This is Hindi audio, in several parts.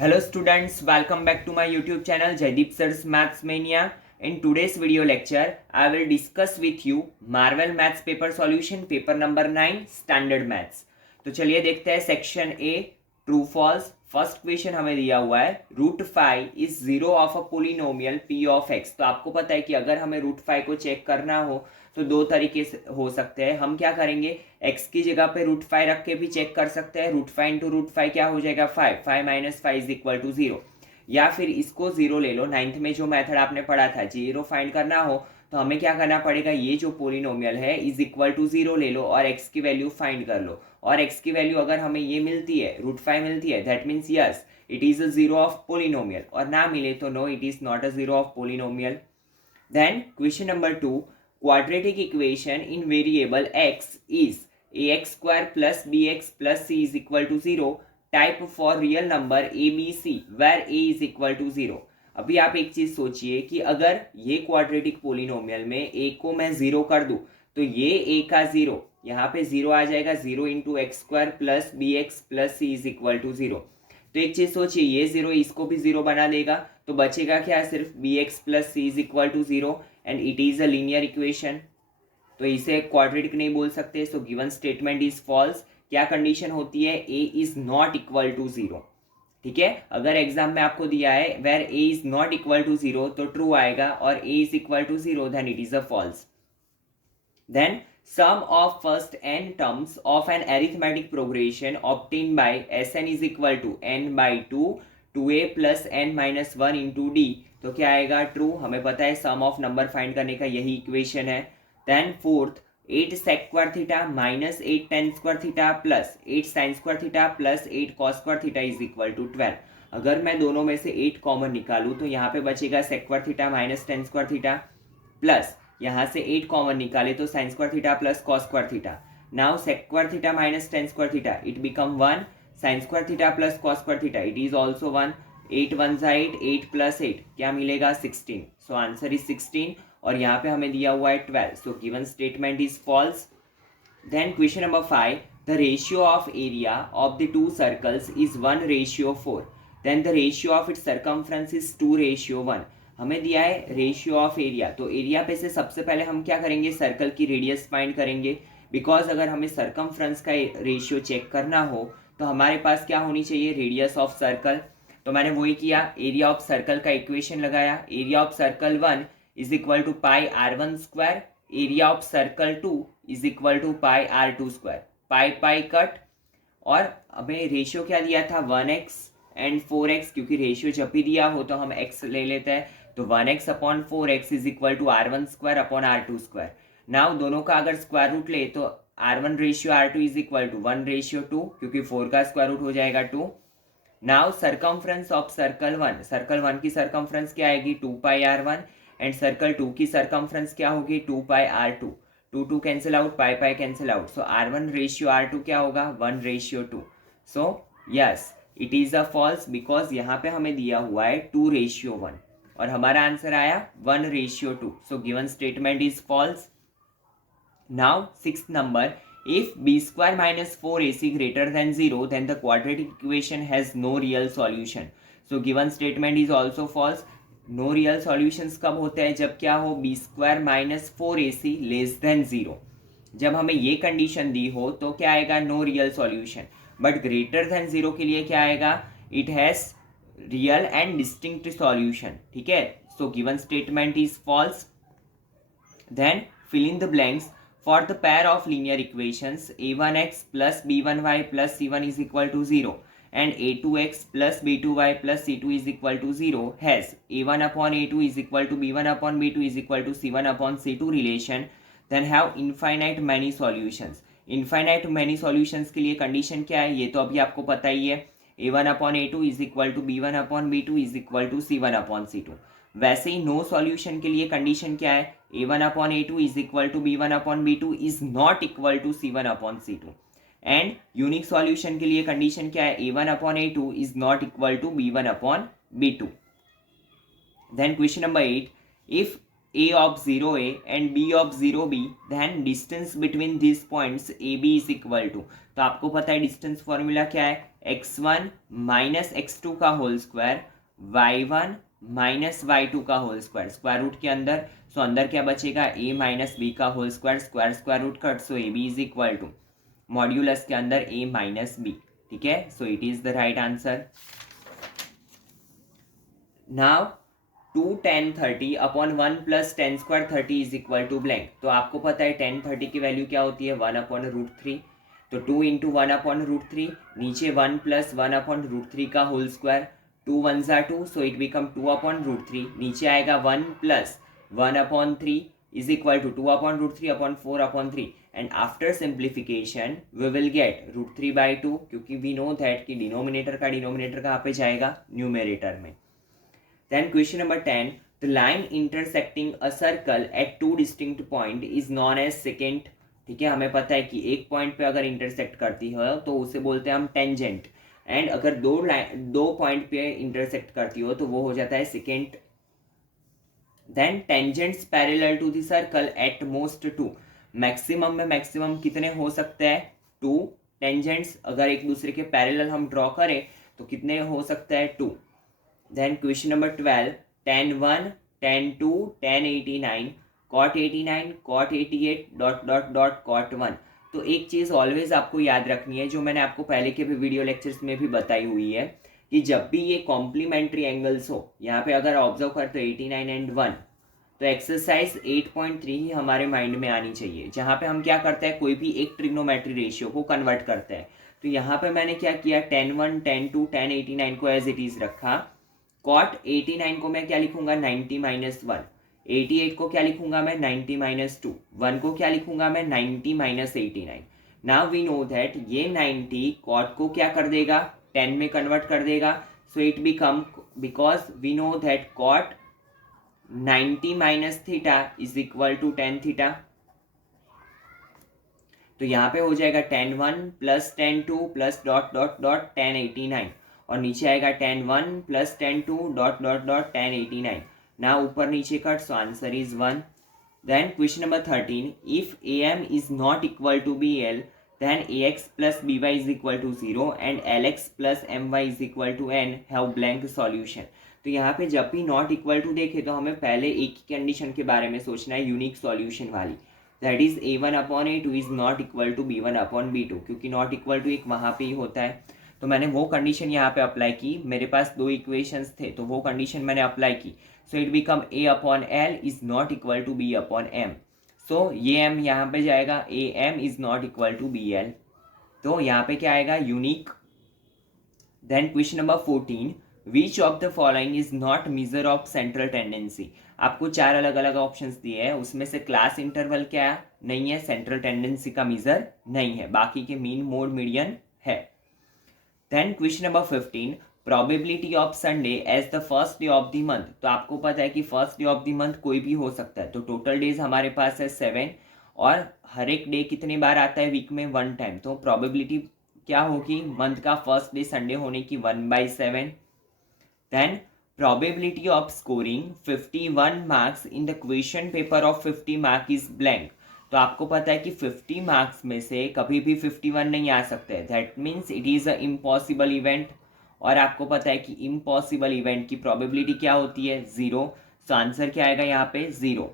Hello students, welcome back to my YouTube channel Jaideep Sir's Maths Mania. In today's video lecture, I will discuss with you Marvel Maths paper solution paper number 9 Standard Maths. तो चलिए देखते हैं section A true false. First question हमें दिया हुआ है root 5 is zero of a polynomial P of X. तो आपको पता है कि अगर हमें रूट 5 को चेक करना हो तो दो तरीके से हो सकते हैं. हम क्या करेंगे, x की जगह पे रूट 5 रख के भी चेक कर सकते हैं. रूट 5 इंटू रूट 5 क्या हो जाएगा 5. 5 माइनस 5 इज इक्वल टू 0. या फिर इसको 0 ले लो. नाइन्थ में जो मेथड आपने पढ़ा था, 0 फाइंड करना हो तो हमें क्या करना पड़ेगा, ये जो पोलिनोमियल है इज इक्वल टू 0 ले लो और x की वैल्यू फाइंड कर लो. और x की वैल्यू अगर हमें ये मिलती है, रूट 5 मिलती है, that means yes it is a zero of polynomial. और ना मिले तो no, it is not a zero of polynomial. Then question number 2, quadratic equation in variable x is ax square plus bx plus c is equal to 0. Type for real number a b c where a is equal to 0. अभी आप एक चीज सोचिए कि अगर ये क्वाड्रेटिक पोलिनोमियल में a को मैं 0 कर दूं तो ये a का 0, यहाँ पे 0 आ जाएगा. 0 into X square plus B x plus C is equal to 0. तो एक चीज सोचिए, ये 0 इसको भी 0 बना देगा तो बचेगा क्या, सिर्फ b x plus C is equal to 0 and it is a linear equation. तो इसे क्वाड्रेटिक नहीं बोल सकते. So given statement is false. क्या कंडीशन होती है, a is not equal to 0. ठीक है, अगर एग्जाम में आपको दिया है where a is not equal to 0 तो ट्रू आएगा, और a is equal to 0 then it is a false. Then sum of first n terms of an arithmetic progression obtained by Sn is equal to n by 2 2a plus n minus 1 into d. तो क्या आएगा, ट्रू. हमें पता है सम ऑफ नंबर फाइंड करने का यही इक्वेशन है. Then fourth 8 sec square theta minus 8 tan square theta plus 8 sin square theta plus 8 cos square theta is equal to 12. अगर मैं दोनों में से 8 कॉमन निकालूं तो यहाँ पे बचेगा sec square theta minus tan square theta plus यहाँ से 8 कॉमन निकाले तो sine square theta plus cos square theta. Now sec square theta minus tan square theta it become 1. Sine square theta plus cos square theta it is also 1. 8 1 8, 8 plus 8 क्या मिलेगा 16. सो आंसर इज 16 और यहाँ पे हमें दिया हुआ है 12. So given statement is false. Then question number 5, the ratio of area of the two circles is 1:4. Then the ratio of its circumference is 2:1. हमें दिया है रेशियो ऑफ एरिया. तो एरिया पे से सबसे पहले हम क्या करेंगे, सर्कल की रेडियस फाइंड करेंगे. बिकॉज अगर हमें सर्कमफ्रेंस का रेशियो चेक करना हो तो हमारे पास क्या होनी चाहिए, रेडियस ऑफ सर्कल. तो मैंने वही किया, एरिया ऑफ सर्कल का इक्वेशन लगाया. Area of circle 1 is equal to pi r1 square. Area of circle 2 is equal to pi r2 square. Pi pi cut. और हमें रेशियो क्या दिया था 1x एंड 4x. क्योंकि रेशियो जब भी दिया हो तो हम x ले लेते हैं. तो 1x upon 4x is equal to r1 square upon r2 square. Now दोनों का अगर स्क्वायर रूट ले तो r1 ratio r2 is equal to 1:2 क्योंकि 4 का स्क्वायर रूट हो जाएगा 2. Now circumference of circle 1, circle 1 की सरकमफ्रेंस क्या आएगी 2 पाई r1 एंड सर्कल 2 की सरकमफ्रेंस क्या होगी 2 pi r2. 2 2 cancel out, pi pi cancel out. So r1 ratio r2 क्या होगा 1:2. So yes it is a false because यहाँ पे हमें दिया हुआ है 2:1 और हमारा आंसर आया 1:2. So given statement is false. Now sixth number, if b square minus 4ac greater than 0 then the quadratic equation has no real solution. So given statement is also false. No real solutions कब होते हैं, जब क्या हो b square minus 4ac less than 0. जब हमें ये कंडीशन दी हो तो क्या आएगा, no real solution. But greater than 0 के लिए क्या आएगा, it has real and distinct solution. ठीक है, so given statement is false. Then fill in the blanks. For the pair of linear equations a1x plus b1y plus c1 is equal to 0 and a2x plus b2y plus c2 is equal to 0 has a1 upon a2 is equal to b1 upon b2 is equal to c1 upon c2 relation, then have infinite many solutions. Infinite many solutions के लिए कंडीशन क्या है, ये तो अभी आपको पता ही है. a1 upon a2 is equal to b1 upon b2 is equal to c1 upon c2. वैसे ही नो सॉल्यूशन के लिए कंडीशन क्या है, a1 upon a2 is equal to b1 upon b2 is not equal to c1 upon c2. And unique solution के लिए कंडीशन क्या है, a1 upon a2 is not equal to b1 upon b2. Then question number 8, if A of 0a and B of 0b, then distance between these points AB is equal to, तो आपको पता है डिस्टेंस फॉर्मूला क्या है, x1 माइनस x2 का whole square y1 minus y2 का होल स्क्वायर, स्क्वायर रूट के अंदर, सो अंदर क्या बचेगा a माइनस बी का whole square, square square root cut, so AB is equal to modulus के अंदर a माइनस बी. ठीक है, so it is the right answer. Now 2 tan 30 upon 1 plus tan square 30 is equal to blank. तो आपको पता है tan 30 की वैल्यू क्या होती है, 1 अपॉन रूट 3. तो 2 इंटू 1 अपॉन रूट 3, नीचे 1 प्लस 1 अपॉन रूट 3 का होल स्क्वायर, 2 1 ज़ा 2, so it become 2 upon root 3. नीचे आएगा 1 plus 1 upon 3 is equal to 2 upon root 3 upon 4 upon 3. And after simplification we will get root 3 by 2, क्योंकि वी नो दैट कि डिनोमिनेटर का डिनोमिनेटर कहाँ पे जाएगा, न्यूमेरेटर में. Then question number 10, the line intersecting a circle at two distinct point is known as secant. ठीक है, हमें पता है कि एक पॉइंट पे अगर इंटरसेक्ट करती है तो उसे बोलते हैं हम टेंजेंट, एंड अगर दो पॉइंट पे इंटरसेक्ट करती हो तो वो हो जाता है secant. Then tangents parallel to the circle at most 2. Maximum में मैक्सिमम कितने हो सकते हैं, 2 टेंजेंट्स अगर एक दूसरे के पैरेलल हम ड्रॉ करें तो कितने हो सकते हैं, 2. Then question number 12, tan 1, tan 2, tan 89, cot 89, cot 88, dot dot dot cot 1. तो एक चीज़ ऑलवेज आपको याद रखनी है, जो मैंने आपको पहले के भी वीडियो लेक्चर्स में भी बताई हुई है, कि जब भी ये कॉम्प्लीमेंट्री एंगल्स हो, यहाँ पे अगर ऑब्जर्व करते हो 89 एंड 1, तो एक्सरसाइज 8.3 ही हमारे माइंड में आनी चाहिए, जहाँ पे हम क्या करते हैं, कोई भी एक ट्रिग्नोमेट्री रेशियो को कन्वर्ट करते हैं. तो यहाँ पे मैंने क्या किया, tan 1, tan 2, tan 89 को एज इट इज रखा. कॉट 89 को मैं क्या लिखूंगा, 90 माइनस 1. 88 को क्या लिखूंगा मैं, 90 माइनस 2. 1 को क्या लिखूंगा मैं, 90 minus 89. Now we know that ये 90 कॉट को क्या कर देगा, 10 में कन्वर्ट कर देगा. So it become, because we know that cot 90 minus theta is equal to tan theta. तो यहाँ पे हो जाएगा tan 1 plus tan 2 plus dot dot dot tan 89, और नीचे आएगा tan 1 plus tan 2 dot dot dot tan 89. ना ऊपर नीचे cut, so answer is 1. Then question number 13, if am is not equal to bl, then ax plus by is equal to 0 and lx plus my is equal to n have blank solution. तो यहाँ पे जब भी नॉट इक्वल टू देखे तो हमें पहले एक ही कंडीशन के बारे में सोचना है, यूनिक सॉल्यूशन वाली, that is a1 upon a2 is not equal to b1 upon b2, क्योंकि नॉट इक्वल टू एक वहाँ पे ही होता है. तो मैंने वो कंडीशन यहाँ पे अप्लाई की, मेरे पास दो इक्वेशंस थे तो वो कंडीशन मैंने अप्लाई की. So it become a upon l is not equal to b upon m. सो ये m यहाँ पे जाएगा, am is not equal to bl. तो यहाँ पे क्या आएगा, unique. Then question number 14, which of the following is not measure of central tendency. आपको 4 अलग अलग ऑप्शंस दिए हैं, उसमें से क्लास इंटरवल क्या नहीं है, सेंट्रल टेंडेंसी का मेजर नहीं है, बाकी के मीन मोड मीडियन है. Then question number 15, probability of Sunday as the first day of the month. तो आपको पता है कि first day of the month कोई भी हो सकता है, तो टोटल डेज हमारे पास है 7, और हर एक डे कितने बार आता है, वीक में 1 टाइम. तो प्रोबेबिलिटी क्या होगी, मंथ का फर्स्ट डे संडे होने की 1/7. Then probability of scoring 51 marks in the question paper of 50 mark is blank. तो आपको पता है कि 50 मार्क्स में से कभी भी 51 नहीं आ सकते, that means it is a impossible event. और आपको पता है कि इम्पॉसिबल इवेंट की प्रोबेबिलिटी क्या होती है, 0. सो आंसर क्या आएगा यहाँ पे, 0.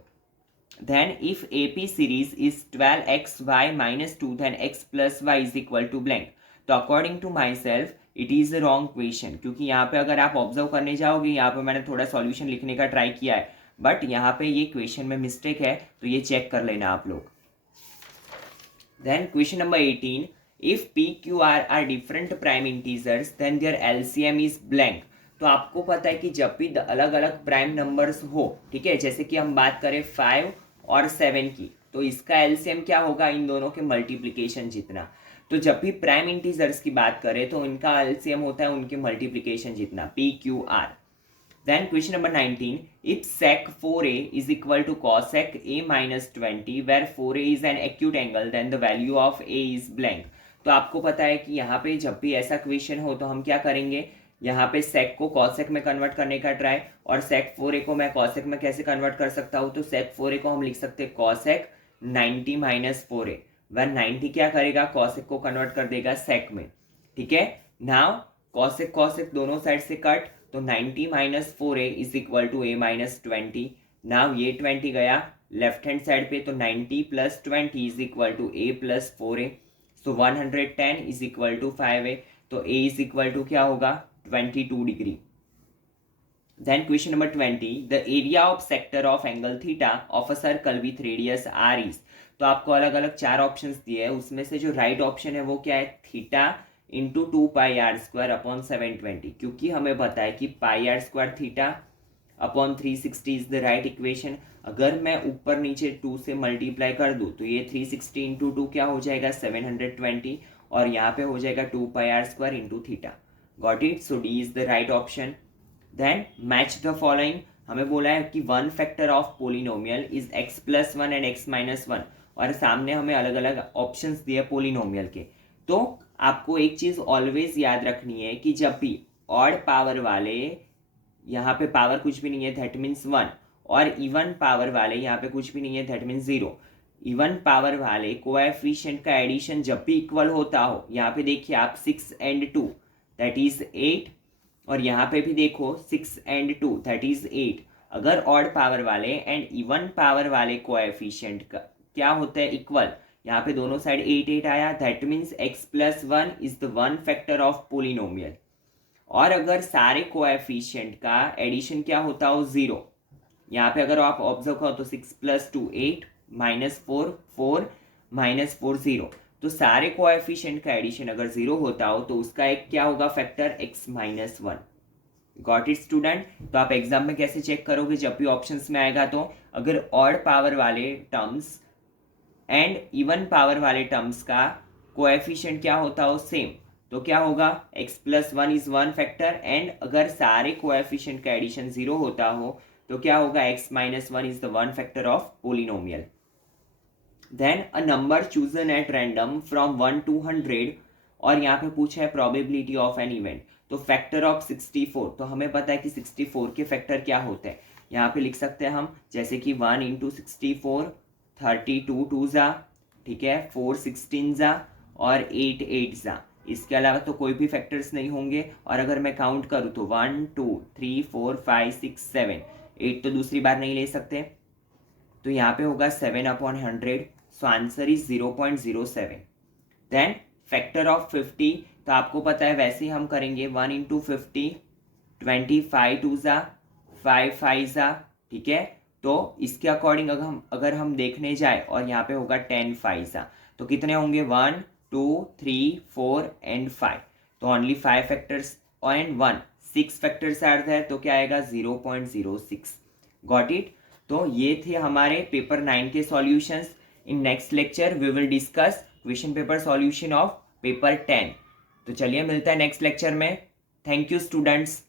Then if AP series is 12xy minus 2 then x plus y is equal to blank. तो according to myself it is a wrong question, क्योंकि यहाँ पे अगर आप ऑब्जर्व करने जाओगे, यहाँ पे मैंने थोड़ा सॉल्यूशन लिखने का ट्राई किया है, बट यहाँ पे ये क्वेश्चन में मिस्टेक है, तो ये चेक कर लेना आप लोग. Then question number 18, if PQR are different prime integers then their LCM is blank. तो आपको पता है कि जब भी अलग अलग प्राइम नंबर्स हो, ठीक है, जैसे कि हम बात करें 5 और 7 की, तो इसका LCM क्या होगा, इन दोनों के मल्टीप्लिकेशन जितना. तो जब भी प्राइम इंटीजर्स की बात करें तो इनका LCM होता है उनके मल्टीप्लिकेशन जितना, PQR. Then question number 19, if sec 4a is equal to cosec a minus 20 where 4a is an acute angle then the value of a is blank. तो आपको पता है कि यहाँ पे जब भी ऐसा क्वेश्चन हो तो हम क्या करेंगे, यहाँ पे सेक को कॉसेक में कन्वर्ट करने का ट्राई, और सेक 4a को मैं कॉसेक में कैसे कन्वर्ट कर सकता हूँ, तो सेक 4a को हम लिख सकते हैं कॉसेक 90 माइनस 4a, वह 90 क्या करेगा, कॉसेक को कन्वर्ट कर देगा सेक में, ठीक है। नाउ कॉसेक कॉसेक दोनों साइड से कट, तो 90 minus 4a is equal to a minus 20। Now ये 20 गया लेफ्ट हैंड साइड पे, तो 90 plus 20 is equal to a plus 4a, so 110 is equal to 5a, तो a इज इक्वल टू क्या होगा 22 degree. Then question number 20, the area of sector of angle theta of a circle with radius r is, तो आपको अलग अलग 4 ऑप्शंस दिए हैं, उसमें से जो राइट ऑप्शन है वो क्या है, theta into 2 pi r square upon 720, क्योंकि हमें पता है कि pi r square theta upon 360 is the right equation. अगर मैं ऊपर नीचे 2 से मल्टीप्लाई कर दूं तो ये 360 इंटू 2 क्या हो जाएगा 720, और यहाँ पे हो जाएगा 2 pi r square into theta. Got it, so D is the right option. Then match the following, हमें बोला है कि one factor of polynomial is x plus 1 and x minus 1, और सामने हमें अलग अलग ऑप्शंस दिए पोलिनोमियल के। तो आपको एक चीज ऑलवेज याद रखनी है कि जब भी ऑड पावर वाले, यहाँ पे पावर कुछ भी नहीं है दैट मीन्स 1, और इवन पावर वाले यहाँ पे कुछ भी नहीं है दैट मीन्स 0, इवन पावर वाले कोएफिशिएंट का एडिशन जब भी इक्वल होता हो, यहाँ पे देखिए आप 6 एंड 2 दैट इज 8, और यहाँ पे भी देखो 6 एंड 2 दैट इज 8, अगर ऑड पावर वाले एंड इवन पावर वाले कोएफिशिएंट का क्या होता है इक्वल, यहाँ पे दोनों साइड 8 8 आया, that means x plus 1 is the one factor of polynomial. और अगर सारे कोएफिशिएंट का एडिशन क्या होता हो 0, यहाँ पे अगर आप ऑब्जर्व करो तो 6 प्लस 2 8 माइनस 4 4 माइनस 4 0, तो सारे कोएफिशिएंट का एडिशन अगर 0 होता हो तो उसका एक क्या होगा factor x minus 1। Got it student. तो आप एग्जाम में कैसे चेक करोगे, जब भी ऑप्शंस में आएगा तो अगर ऑड पावर वाले टर्म्स एंड इवन पावर वाले टर्म्स का कोएफिशिएंट क्या होता हो सेम, तो क्या होगा x plus 1 is one factor, and अगर सारे कोएफिशिएंट का एडिशन 0 होता हो तो क्या होगा x minus 1 is the one factor of polynomial. Then a number chosen at random from 1 to 100, और यहाँ पे पूछा है प्रोबेबिलिटी ऑफ एन इवेंट, तो फैक्टर ऑफ 64, तो हमें पता है कि 64 के फैक्टर क्या होते हैं, यहाँ पे लिख सकते हैं हम जैसे कि 1 इंटू 64 32 2 जा, ठीक है, 4 16 जा और 8 8 जा, इसके अलावा तो कोई भी फैक्टर्स नहीं होंगे। और अगर मैं काउंट करूँ तो 1 2 3 4 5 6 7 8 तो दूसरी बार नहीं ले सकते, तो यहाँ पे होगा 7 अपॉन 100, सो answer is 0.07। Then factor of 50, तो आपको पता है वैसे ही हम करेंगे 1 इंटू 50 25 2 जा 5 5 जा, ठीक है, तो इसके अकॉर्डिंग अगर हम देखने जाए और यहाँ पे होगा 10 5 जा, तो कितने होंगे 1 2 3 4 एंड 5, तो only 5 factors and 1 6 factors add है, तो क्या आएगा 0.06। Got it. तो ये थे हमारे पेपर 9 के solutions. In next lecture we will discuss question paper solution of paper 10। तो चलिए मिलता है नेक्स्ट लेक्चर में। Thank you students.